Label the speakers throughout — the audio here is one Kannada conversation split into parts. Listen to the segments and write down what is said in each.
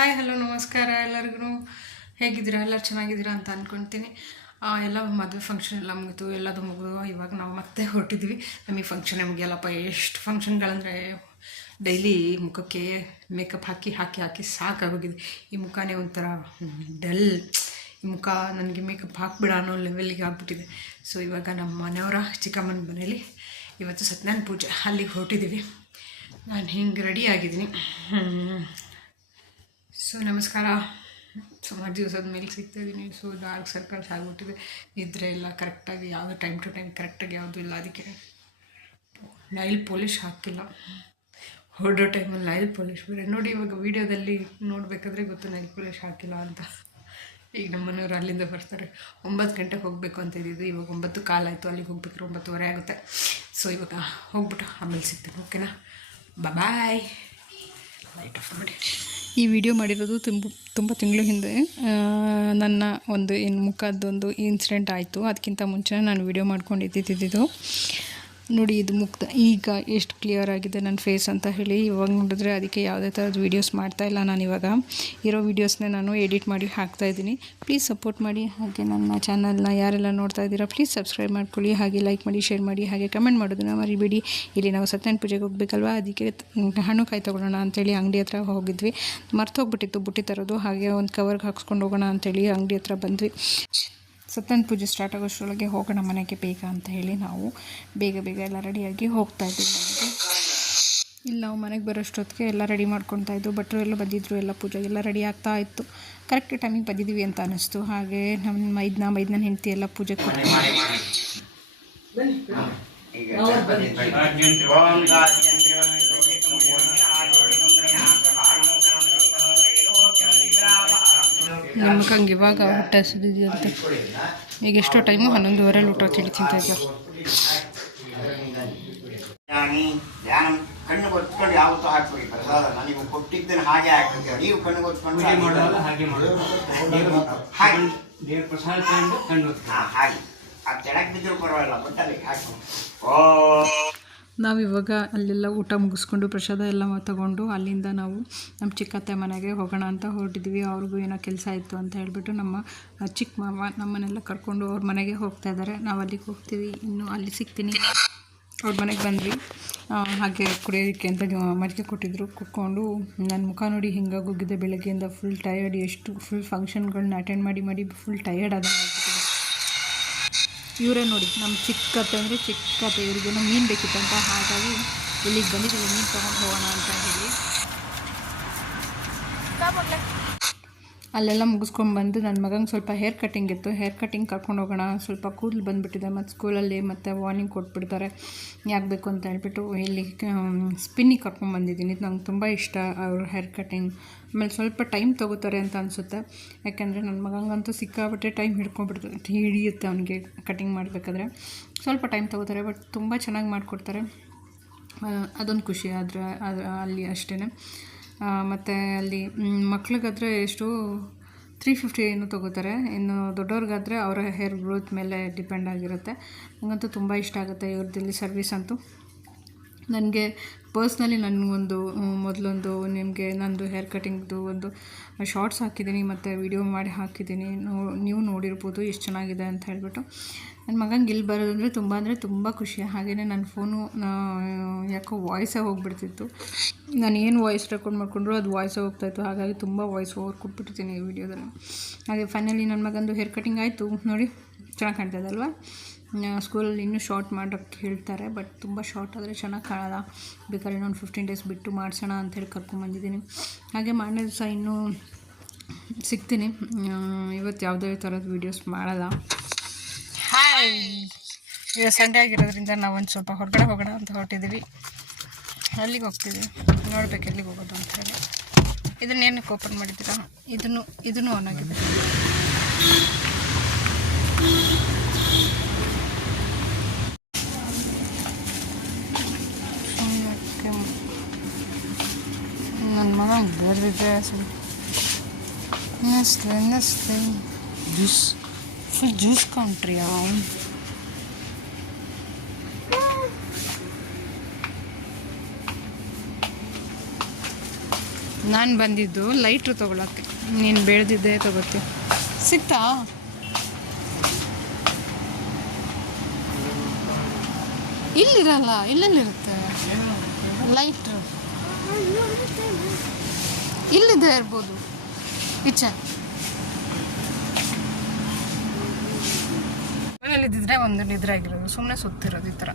Speaker 1: ಹಾಯ್ ಹಲೋ ನಮಸ್ಕಾರ ಎಲ್ಲರಿಗೂ. ಹೇಗಿದ್ದೀರಾ? ಎಲ್ಲ ಚೆನ್ನಾಗಿದ್ದೀರಾ ಅಂತ ಅಂದ್ಕೊಳ್ತೀನಿ ಎಲ್ಲ ಮದುವೆ ಫಂಕ್ಷನ್ ಎಲ್ಲ ಮುಗಿತು. ಎಲ್ಲದು ಮುಗಿದು ಇವಾಗ ನಾವು ಮತ್ತೆ ಹೊರಟಿದ್ವಿ ನಮಗೆ ಫಂಕ್ಷನ್ ಮುಗಿಯಲ್ಲಪ್ಪ. ಎಷ್ಟು ಫಂಕ್ಷನ್ಗಳಂದರೆ ಡೈಲಿ ಮುಖಕ್ಕೆ ಮೇಕಪ್ ಹಾಕಿ ಹಾಕಿ ಹಾಕಿ ಸಾಕಾಗೋಗಿದೆ. ಈ ಮುಖನೇ ಒಂಥರ ಡಲ್ ಈ ಮುಖ ನನಗೆ ಮೇಕಪ್ ಹಾಕ್ಬಿಡ ಅನ್ನೋ ಲೆವೆಲ್ಗೆ ಆಗ್ಬಿಟ್ಟಿದೆ. ಸೊ ಇವಾಗ ನಮ್ಮ ಮನೆಯವರ, ಚಿಕ್ಕಮ್ಮನ ಮನೇಲಿ ಇವತ್ತು ಸತ್ಯನಾರಾಯಣ ಪೂಜೆ. ಅಲ್ಲಿಗೆ ಹೊರಟಿದ್ದೀವಿ. ನಾನು ಹಿಂಗೆ ರೆಡಿ ಆಗಿದ್ದೀನಿ. ಸೊ ನಮಸ್ಕಾರ. ಸುಮಾರು ದಿವಸದ ಮೇಲೆ ಸಿಗ್ತಾ ಇದ್ದೀನಿ ಸೊ ಡಾರ್ಕ್ ಸರ್ಕಲ್ಸ್ ಆಗಿಬಿಟ್ಟಿದೆ. ಇದ್ರೆ ಇಲ್ಲ ಕರೆಕ್ಟಾಗಿ ಯಾವುದು ಟೈಮ್ ಟು ಟೈಮ್ ಕರೆಕ್ಟಾಗಿ ಯಾವುದು ಇಲ್ಲ ಅದಕ್ಕೆ. ನೈಲ್ ಪಾಲಿಷ್ ಹಾಕಿಲ್ಲ. ಹೊರಡೋ ಟೈಮಲ್ಲಿ ನೈಲ್ ಪಾಲಿಷ್ ಬೇರೆ. ನೋಡಿ ಇವಾಗ ವೀಡಿಯೋದಲ್ಲಿ ನೋಡಬೇಕಾದ್ರೆ ಗೊತ್ತು ನೈಲ್ ಪಾಲಿಷ್ ಹಾಕಿಲ್ಲ ಅಂತ. ಈಗ ನಮ್ಮ ಅಲ್ಲಿಂದ ಬರ್ತಾರೆ. ಒಂಬತ್ತು ಗಂಟೆಗೆ ಹೋಗಬೇಕು ಅಂತ ಇದ್ದಿದ್ದು. ಇವಾಗ ಒಂಬತ್ತು ಕಾಲಾಯಿತು ಅಲ್ಲಿಗೆ ಹೋಗ್ಬೇಕಾದ್ರೆ ಒಂಬತ್ತುವರೆ ಆಗುತ್ತೆ. ಸೊ ಇವಾಗ ಹೋಗ್ಬಿಟ್ಟು ಆಮೇಲೆ ಸಿಗ್ತೀನಿ. ಓಕೆನಾ ಬಾಯ್ ಲೈಟ್ ಆಫ್ ಮಾಡಿ.
Speaker 2: ಈ ವಿಡಿಯೋ ಮಾಡಿರೋದು ತುಂಬ ತುಂಬ ತಿಂಗಳು ಹಿಂದೆ. ನನ್ನ ಒಂದು ಏನು ಮುಖದ್ದೊಂದು ಇನ್ಸಿಡೆಂಟ್ ಆಯಿತು. ಅದಕ್ಕಿಂತ ಮುಂಚೆ ನಾನು ವಿಡಿಯೋ ಮಾಡ್ಕೊಂಡಿದ್ದಿದ್ದು ನೋಡಿ ಇದು ಮುಕ್ತ. ಈಗ ಎಷ್ಟು ಕ್ಲಿಯರ್ ಆಗಿದೆ ನನ್ನ ಫೇಸ್ ಅಂತ ಹೇಳಿ. ಇವಾಗ ನೋಡಿದ್ರೆ ಅದಕ್ಕೆ ಯಾವುದೇ ಥರದ ವೀಡಿಯೋಸ್ ಮಾಡ್ತಾ ಇಲ್ಲ ನಾನು ಇವಾಗ. ಇರೋ ವೀಡಿಯೋಸ್ನೇ ನಾನು ಎಡಿಟ್ ಮಾಡಿ ಹಾಕ್ತಾ ಇದ್ದೀನಿ. ಪ್ಲೀಸ್ ಸಪೋರ್ಟ್ ಮಾಡಿ. ಹಾಗೆ ನನ್ನ ಚಾನಲ್ನ ಯಾರೆಲ್ಲ ನೋಡ್ತಾ ಇದ್ದೀರಾ ಪ್ಲೀಸ್ ಸಬ್ಸ್ಕ್ರೈಬ್ ಮಾಡ್ಕೊಳ್ಳಿ. ಹಾಗೆ ಲೈಕ್ ಮಾಡಿ ಶೇರ್ ಮಾಡಿ, ಹಾಗೆ ಕಮೆಂಟ್ ಮಾಡೋದನ್ನ ಮರಿಬೇಡಿ. ಇಲ್ಲಿ ನಾವು ಸತ್ಯನ ಪೂಜೆಗೆ ಹೋಗಬೇಕಲ್ವಾ? ಅದಕ್ಕೆ ಹಣ್ಣು ಕಾಯಿ ತೊಗೊಳ್ಳೋಣ ಅಂತೇಳಿ ಅಂಗಡಿ ಹತ್ರ ಹೋಗಿದ್ವಿ. ಮರ್ತೋಗ್ಬಿಟ್ಟಿತ್ತು, ಬುಟ್ಟಿ ತರೋದು. ಹಾಗೆ ಒಂದು ಕವರ್ಗೆ ಹಾಕ್ಸ್ಕೊಂಡು ಹೋಗೋಣ ಅಂತೇಳಿ ಅಂಗಡಿ ಹತ್ರ ಬಂದ್ವಿ. ಸತ್ಯನಾರಾಯಣ ಪೂಜೆ ಸ್ಟಾರ್ಟ್ ಆಗೋಷ್ಟರೊಳಗೆ ಹೋಗೋಣ ಮನೆಗೆ ಬೇಗ ಅಂತ ಹೇಳಿ ನಾವು ಬೇಗ ಬೇಗ ಎಲ್ಲ ರೆಡಿಯಾಗಿ ಹೋಗ್ತಾ ಇದ್ದೀವಿ ಮನೆಗೆ. ಇಲ್ಲಿ ನಾವು ಮನೆಗೆ ಬರೋಷ್ಟೊತ್ತಿಗೆ ಎಲ್ಲ ರೆಡಿ ಮಾಡ್ಕೊತಾ ಇದ್ದು ಭಟ್ರು ಎಲ್ಲ ಬಂದಿದ್ರು ಎಲ್ಲ ಪೂಜೆ ಎಲ್ಲ ರೆಡಿ ಆಗ್ತಾ ಇತ್ತು. ಕರೆಕ್ಟ್ ಟೈಮಿಗೆ ಬಂದಿದ್ದೀವಿ ಅಂತ ಅನ್ನಿಸ್ತು. ಹಾಗೆ ನಮ್ಮ ಮೈದ್ನ ಮೈದ್ನ ಹೆಂಡತಿ ಎಲ್ಲ ಪೂಜೆ ಕೊಟ್ಟು ನಿಮ್ಮ ಇವಾಗ ಊಟ ಹೊಟ್ಟೆ ಹಸಿದಿದೆಯಂತೆ ಈಗ ಎಷ್ಟೋ ಟೈಮು ಹನ್ನೊಂದುವರೆಲ್ಲಿ ಊಟ ತಿಳಿ ತಿಂತ ಇದ್ದಾರೆ
Speaker 3: ಕಣ್ಣು ಒತ್ಕೊಂಡು ಯಾವತ್ತೂ ಹಾಕ್ಬೇಕು ಪ್ರಸಾದ ನೀವು ಕೊಟ್ಟಿದ್ದನ್ನು ಹಾಗೆ ಹಾಕ್ಬೇಕು ನೀವು ಕಣ್ಣು ಒತ್ಕೊಂಡು
Speaker 4: ಮಾಡೋಲ್ಲ ಮಾಡುವಾಗ ಹಾಗೆ ಮಾಡೋದು
Speaker 3: ಹಾಗೆ.
Speaker 4: ದೇವ್ರ ಪ್ರಸಾದ ಕಣ್ಣು
Speaker 3: ಹಾಗೆ. ಆ ತೆಳಕ್ ಬಿದ್ದರೂ ಪರವಾಗಿಲ್ಲ ಬಟ್ ಅಲ್ಲಿಗೆ ಹಾಕಿ ಓ.
Speaker 2: ನಾವಿವಾಗ ಅಲ್ಲೆಲ್ಲ ಊಟ ಮುಗಿಸ್ಕೊಂಡು ಪ್ರಸಾದ ಎಲ್ಲ ತಗೊಂಡು ಅಲ್ಲಿಂದ ನಾವು ನಮ್ಮ ಚಿಕ್ಕತ್ತೆ ಮನೆಗೆ ಹೋಗೋಣ ಅಂತ ಹೊರಟಿದ್ವಿ. ಅವ್ರಿಗೂ ಏನೋ ಕೆಲಸ ಇತ್ತು ಅಂತ ಹೇಳಿಬಿಟ್ಟು ನಮ್ಮ ಚಿಕ್ಕ ಮಾವ ನಮ್ಮನ್ನೆಲ್ಲ ಕರ್ಕೊಂಡು ಅವ್ರ ಮನೆಗೆ ಹೋಗ್ತಾ ಇದ್ದಾರೆ. ನಾವು ಅಲ್ಲಿಗೆ ಹೋಗ್ತೀವಿ. ಇನ್ನು ಅಲ್ಲಿ ಸಿಗ್ತೀನಿ. ಅವ್ರ ಮನೆಗೆ ಬಂದ್ವಿ. ಹಾಗೆ ಕುಡಿಯೋದಕ್ಕೆ ಅಂತ ಮಡಿಕೆ ಕೊಟ್ಟಿದ್ರು. ಕುತ್ಕೊಂಡು ನನ್ನ ಮುಖ ನೋಡಿ ಹಿಂಗಾಗೋಗಿದೆ ಬೆಳಗ್ಗೆಯಿಂದ ಫುಲ್ ಟಯರ್ಡ್ ಎಷ್ಟು ಫುಲ್ ಫಂಕ್ಷನ್ಗಳನ್ನ ಅಟೆಂಡ್ ಮಾಡಿ ಮಾಡಿ ಫುಲ್ ಟಯರ್ಡ್ ಆಗ್ಬಿಟ್ಟಿದೆ ಇವರೇ ನೋಡಿ, ನಮ್ಮ ಚಿಕ್ಕತ್ತೆ ಅಂದರೆ ಚಿಕ್ಕತ್ತೆ ಇವ್ರಿಗೇನೋ ಮೀನು ಬೇಕಿತ್ತಂತ ಹಾಗಾಗಿ ಇಲ್ಲಿಗೆ ಬಂದಿದ್ದೀವಿ ಮೀನು ತೊಗೊಂಡು ಹೋಗೋಣ ಅಂತ ಹೇಳಿ. ಅಲ್ಲೆಲ್ಲ ಮುಗಿಸ್ಕೊಂಡು ಬಂದು ನನ್ನ ಮಗಂಗೆ ಸ್ವಲ್ಪ ಹೇರ್ ಕಟ್ಟಿಂಗ್ ಇತ್ತು. ಹೇರ್ ಕಟಿಂಗ್ ಕರ್ಕೊಂಡು ಹೋಗೋಣ. ಸ್ವಲ್ಪ ಕೂದಲು ಬಂದುಬಿಟ್ಟಿದೆ ಮತ್ತು ಸ್ಕೂಲಲ್ಲಿ ಮತ್ತು ವಾರ್ನಿಂಗ್ ಕೊಟ್ಬಿಡ್ತಾರೆ. ಯಾಕೆ ಬೇಕು ಅಂತ ಹೇಳ್ಬಿಟ್ಟು ಇಲ್ಲಿ ಸ್ಪಿನ್ನಿಗೆ ಕರ್ಕೊಂಡು ಬಂದಿದ್ದೀನಿ. ನಂಗೆ ತುಂಬ ಇಷ್ಟ ಅವ್ರ ಹೇರ್ ಕಟ್ಟಿಂಗ್ ಆಮೇಲೆ ಸ್ವಲ್ಪ ಟೈಮ್ ತೊಗೋತಾರೆ ಅಂತ ಅನಿಸುತ್ತೆ. ಯಾಕೆಂದರೆ ನನ್ನ ಮಗಂಗಂತೂ ಸಿಕ್ಕಾಬಿಟ್ಟೆ ಟೈಮ್ ಹಿಡ್ಕೊಂಡ್ಬಿಡ್ತದೆ ಹಿಡಿಯುತ್ತೆ ಅವನಿಗೆ ಕಟಿಂಗ್ ಮಾಡಬೇಕಾದ್ರೆ. ಸ್ವಲ್ಪ ಟೈಮ್ ತೊಗೋತಾರೆ ಬಟ್ ತುಂಬ ಚೆನ್ನಾಗಿ ಮಾಡಿಕೊಡ್ತಾರೆ. ಅದೊಂದು ಖುಷಿ ಆದರೆ ಅದು ಅಲ್ಲಿ ಅಷ್ಟೇ ಮತ್ತು ಅಲ್ಲಿ ಮಕ್ಳಿಗಾದರೆ ಮಕ್ಳಿಗಾದ್ರೆ ಎಷ್ಟು ತ್ರೀ ಫಿಫ್ಟಿ ಏನು ತೊಗೋತಾರೆ. ಇನ್ನು ದೊಡ್ಡವ್ರಿಗಾದರೆ ಅವರ ಹೇರ್ ಗ್ರೋತ್ ಮೇಲೆ ಡಿಪೆಂಡ್ ಆಗಿರುತ್ತೆ. ನನಗಂತೂ ತುಂಬ ಇಷ್ಟ ಆಗುತ್ತೆ ಇವ್ರದ್ದಲ್ಲಿ ಸರ್ವಿಸ್ ಅಂತೂ. ನನಗೆ ಪರ್ಸ್ನಲಿ ನನಗೊಂದು ಮೊದಲೊಂದು ನಿಮಗೆ ನಂದು ಹೇರ್ ಕಟಿಂಗ್ದು ಒಂದು ಶಾರ್ಟ್ಸ್ ಹಾಕಿದ್ದೀನಿ, ಮತ್ತು ವಿಡಿಯೋ ಮಾಡಿ ಹಾಕಿದ್ದೀನಿ. ನೋ, ನೀವು ನೋಡಿರ್ಬೋದು ಎಷ್ಟು ಚೆನ್ನಾಗಿದೆ ಅಂತ ಹೇಳ್ಬಿಟ್ಟು. ನನ್ನ ಮಗಂಗೆ ಇಲ್ಲಿ ಬರೋದಂದರೆ ತುಂಬ ಅಂದರೆ ತುಂಬ ಖುಷಿ. ಹಾಗೆಯೇ ನನ್ನ ಫೋನು ಯಾಕೋ ವಾಯ್ಸೇ ಹೋಗ್ಬಿಡ್ತಿತ್ತು. ನಾನು ಏನು ವಾಯ್ಸ್ ರೆಕಾರ್ಡ್ ಮಾಡಿಕೊಂಡ್ರು ಅದು ವಾಯ್ಸೇ ಹೋಗ್ತಾಯಿತ್ತು ಹಾಗಾಗಿ ತುಂಬ ವಾಯ್ಸ್ ಓವರ್ ಕೊಟ್ಬಿಟ್ಟಿದ್ದೀನಿ ಈ ವಿಡಿಯೋದಲ್ಲಿ ಹಾಗೆ ಫೈನಲಿ ನನ್ನ ಮಗಂದು ಹೇರ್ ಕಟಿಂಗ್ ಆಯಿತು. ನೋಡಿ, ಚೆನ್ನಾಗಿ ಕಾಣ್ತಾ ಅಲ್ವಾ? ಸ್ಕೂಲಲ್ಲಿ ಇನ್ನೂ ಶಾರ್ಟ್ ಮಾಡೋಕ್ಕೆ ಹೇಳ್ತಾರೆ ಬಟ್ ತುಂಬ ಶಾರ್ಟ್ ಆದರೆ ಚೆನ್ನಾಗಿ ಕಾಣಲ್ಲ. ಬೇಕಾದ್ರೆ ಇನ್ನೊಂದು ಫಿಫ್ಟೀನ್ ಡೇಸ್ ಬಿಟ್ಟು ಮಾಡಿಸೋಣ ಅಂಥೇಳಿ ಕರ್ಕೊಂಬಂದಿದ್ದೀನಿ ಹಾಗೆ ಮಾರನೇ ದಿವಸ ಇನ್ನೂ ಸಿಗ್ತೀನಿ. ಇವತ್ತು ಯಾವುದೇ ಥರದ ವೀಡಿಯೋಸ್ ಮಾಡಲ್ಲ. ಈಗ ಸಂಡೇ ಆಗಿರೋದ್ರಿಂದ ನಾವೊಂದು ಸ್ವಲ್ಪ ಹೊರಗಡೆ ಹೋಗೋಣ ಅಂತ ಹೊರಟಿದ್ದೀವಿ ಅಲ್ಲಿಗೆ ಹೋಗ್ತೀವಿ. ನೋಡ್ಬೇಕು ಎಲ್ಲಿಗೆ ಹೋಗೋದು ಅಂತ ಹೇಳಿ. ಇದನ್ನೇನಕ್ಕೆ ಓಪನ್ ಮಾಡಿದ್ದೀರಾ? ಇದನ್ನು ಇದನ್ನು ಆನ್ ಆಗಿದೆ ನನ್ನ ಮಗ ಬರೆದಿದ್ದೆ Nestle, Nestle. Juice full juice country ಅವನು ನಾನು ಬಂದಿದ್ದು ಲೈಟ್ರು ತೊಗೊಳಕ್ಕೆ. ನೀನು ಬೆಳೆದಿದ್ದೆ ತೊಗೋತಿ. ಸಿಗ್ತಾ? ಇಲ್ಲಿರಲ್ಲ ಇಲ್ಲೆಲ್ಲಿರುತ್ತೆ. ಲೈಟ್ರು ಇಲ್ಲಿದೆ ಇರ್ಬೋದು. ಈಚೆ ಮನೇಲಿ ಇದ್ದಿದ್ರೆ ಒಂದು ನಿದ್ರೆ ಆಗಿರೋದು ಸುಮ್ಮನೆ ಸುತ್ತಿರೋದು ಈ ಥರ.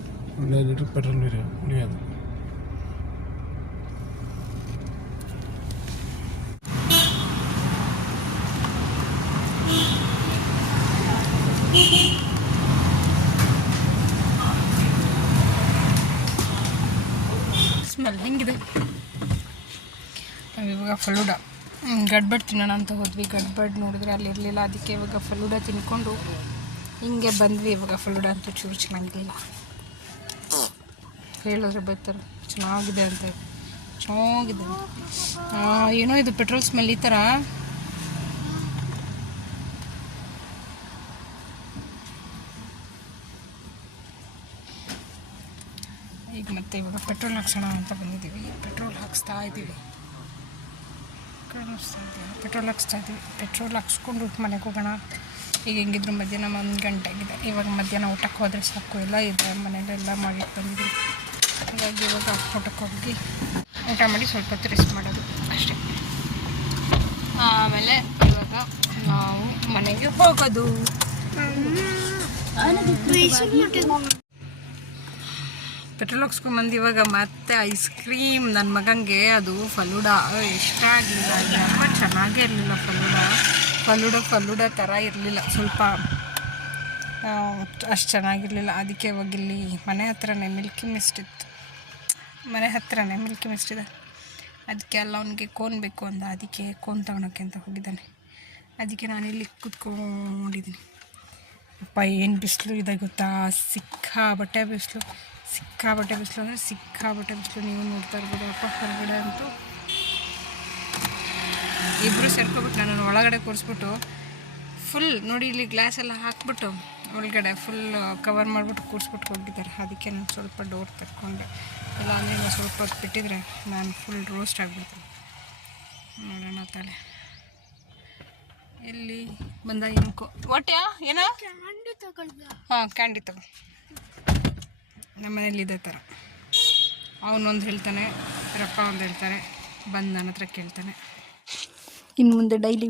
Speaker 5: ಲೀಟ್ರ್ ಪೆಟ್ರೋಲ್ ನೀರು ನೀರು.
Speaker 2: ಸ್ಮೆಲ್ ಹೆಂಗಿದೆ. ನಾವು ಇವಾಗ ಫಲೂಡ. ಗಡ್ಬಡ್ ತಿನ್ನೋಣ ಅಂತ ಹೋದ್ವಿ. ಗಡ್ಬಡ್ ನೋಡಿದ್ರೆ ಅಲ್ಲಿ ಇರಲಿಲ್ಲ. ಅದಕ್ಕೆ ಇವಾಗ ಫಲೂಡ ತಿನ್ಕೊಂಡು ಹಿಂಗೆ ಬಂದ್ವಿ ಇವಾಗ ಫಲೂಡ ಅಂತೂ ಚೂರು ಚೆನ್ನಾಗಿಲ್ಲ. ಹೇಳಿದ್ರೆ ಬೈತಾರೆ ಚೆನ್ನಾಗಿದೆ ಅಂತ ಚೆನ್ನಾಗಿದೆ. ಏನೋ ಇದು ಪೆಟ್ರೋಲ್ ಸ್ಮೆಲ್ ಈ ಥರ. ಈಗ ಮತ್ತೆ ಇವಾಗ ಪೆಟ್ರೋಲ್ ಹಾಕ್ಸೋಣ ಅಂತ ಬಂದಿದ್ದೀವಿ. ಪೆಟ್ರೋಲ್ ಹಾಕಿಸ್ತಾ ಇದ್ದೀವಿ. ಪೆಟ್ರೋಲ್ ಹಾಕ್ಸ್ತಾ ಇದ್ದೀವಿ ಪೆಟ್ರೋಲ್ ಹಾಕ್ಸ್ಕೊಂಡು ಮನೆಗೆ ಹೋಗೋಣ. ಈಗ ಹೆಂಗಿದ್ರು ಮಧ್ಯಾಹ್ನ ಒಂದು ಗಂಟೆ ಆಗಿದೆ. ಇವಾಗ ಮಧ್ಯಾಹ್ನ ಊಟಕ್ಕೆ ಹೋದರೆ ಸಾಕು. ಎಲ್ಲ ಇದೆ. ಮನೆಯಲ್ಲೆಲ್ಲ ಮಾಡಿಟ್ಟು ಬಂದಿದ್ದೀವಿ ಹಾಗಾಗಿ ಇವಾಗ ಊಟಕ್ಕೆ ಹೋಗಿ ಊಟ ಮಾಡಿ ಸ್ವಲ್ಪ ಹೊತ್ತು ರೆಸ್ಟ್ ಮಾಡೋದು. ಅಷ್ಟೇ. ಆಮೇಲೆ ಇವಾಗ ನಾವು ಮನೆಗೆ ಹೋಗೋದು. ಪೆಟ್ರೋಲ್ ಹಾಕ್ಸ್ಕೊಂಬಂದು ಇವಾಗ ಮತ್ತೆ ಐಸ್ ಕ್ರೀಮ್ ನನ್ನ ಮಗನಿಗೆ ಅದು ಫಲೂಡ. ಇಷ್ಟ ಆಗಲಿಲ್ಲ. ಅಮ್ಮ ಚೆನ್ನಾಗೇ ಇರಲಿಲ್ಲ ಫಲೂಡ. ಫಲೂಡ ಫಲೂಡ ಥರ ಇರಲಿಲ್ಲ. ಸ್ವಲ್ಪ ಅಷ್ಟು ಚೆನ್ನಾಗಿರಲಿಲ್ಲ. ಅದಕ್ಕೆ ಇವಾಗ ಇಲ್ಲಿ ಮನೆ ಹತ್ರನೇ ಮಿಲ್ಕಿ ಮಿಸ್ಟ್ ಇತ್ತು. ಮನೆ ಹತ್ರನೇ ಮಿಲ್ಕಿ ಮಿಸ್ಟ್ ಇದೆ. ಅದಕ್ಕೆ ಅಲ್ಲ ಅವನಿಗೆ ಕೋನ್ ಬೇಕು ಅಂದ. ಅದಕ್ಕೆ ಕೋನ್ ತಗೊಳಕ್ಕೆ ಅಂತ ಹೋಗಿದ್ದಾನೆ. ಅದಕ್ಕೆ ನಾನು ಇಲ್ಲಿ ಕೂತ್ಕೊಂಡಿದ್ದೀನಿ. ಅಪ್ಪ, ಏನು ಬಿಸಿಲು ಇದೆ ಗೊತ್ತಾ? ಸಿಕ್ಕಾಬಟ್ಟೆ ಬಿಸಿಲು. ಸಿಕ್ಕಾಬಟ್ಟೆ ಬಿಸಿಲು ಅಂದರೆ ಸಿಕ್ಕಾಬಟ್ಟೆ ಬಿಸಿಲು ನೀವು ನೋಡ್ತಾ ಇರ್ಬೋದು. ಅಪ್ಪ ಹೊರಗಡೆ ಅಂತೂ ಇಬ್ಬರು ಸೇರ್ಕೊಬಿಟ್ಟು ನಾನು ಒಳಗಡೆ ಕೂರಿಸ್ಬಿಟ್ಟು ಫುಲ್ ನೋಡಿ ಇಲ್ಲಿ ಗ್ಲಾಸ್ ಎಲ್ಲ ಹಾಕ್ಬಿಟ್ಟು ಒಳಗಡೆ ಫುಲ್ ಕವರ್ ಮಾಡಿಬಿಟ್ಟು ಕೂರಿಸ್ಬಿಟ್ಟು ಹೋಗಿದ್ದಾರೆ. ಅದಕ್ಕೆ ನಾನು ಸ್ವಲ್ಪ ಡೋರ್ ತಕ್ಕೊಂಡೆ ಇಲ್ಲ ಅಂದರೆ ನಾನು ಸ್ವಲ್ಪ ಹೊತ್ತು ಬಿಟ್ಟಿದ್ರೆ ನಾನು ಫುಲ್ ರೋಸ್ಟ್ ಆಗಿಬಿಡ್ತೀನಿ. ನೋಡೋಣ ತಲೆ ಎಲ್ಲಿ ಬಂದ ಇನ್ಕೋ ಕ್ಯಾಂಡಿ ತಗೊಳ್ಳ ಹಾಂ ಕ್ಯಾಂಡಿ ತಗೋ. ನಮ್ಮ ಮನೇಲಿ ಇದೇ ಥರ. ಅವನೊಂದು ಹೇಳ್ತಾನೆ, ರಪ್ಪ ಒಂದು ಹೇಳ್ತಾರೆ, ಬಂದು ನನ್ನ ಹತ್ರ ಕೇಳ್ತಾನೆ. ಇನ್ನು ಮುಂದೆ ಡೈಲಿ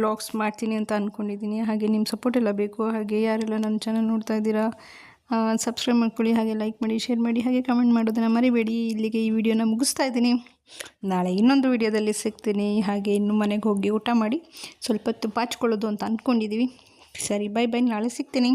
Speaker 2: ವ್ಲಾಗ್ಸ್ ಮಾಡ್ತೀನಿ ಅಂತ ಅಂದ್ಕೊಂಡಿದ್ದೀನಿ ಹಾಗೆ ನಿಮ್ಮ ಸಪೋರ್ಟ್ ಎಲ್ಲ ಬೇಕು. ಹಾಗೆ ಯಾರೆಲ್ಲ ನನ್ನ ಚಾನಲ್ ನೋಡ್ತಾ ಇದ್ದೀರಾ ಸಬ್ಸ್ಕ್ರೈಬ್ ಮಾಡ್ಕೊಳ್ಳಿ. ಹಾಗೆ ಲೈಕ್ ಮಾಡಿ ಶೇರ್ ಮಾಡಿ, ಹಾಗೆ ಕಮೆಂಟ್ ಮಾಡೋದನ್ನು ಮರಿಬೇಡಿ. ಇಲ್ಲಿಗೆ ಈ ವಿಡಿಯೋನ ಮುಗಿಸ್ತಾ ಇದ್ದೀನಿ. ನಾಳೆ ಇನ್ನೊಂದು ವಿಡಿಯೋದಲ್ಲಿ ಸಿಗ್ತೀನಿ. ಹಾಗೆ ಇನ್ನು ಮನೆಗೆ ಹೋಗಿ ಊಟ ಮಾಡಿ ಸ್ವಲ್ಪ ಹೊತ್ತು ಅಂತ ಅಂದ್ಕೊಂಡಿದ್ದೀವಿ ಸರಿ ಬೈ ಬೈ ನಾಳೆ ಸಿಗ್ತೀನಿ.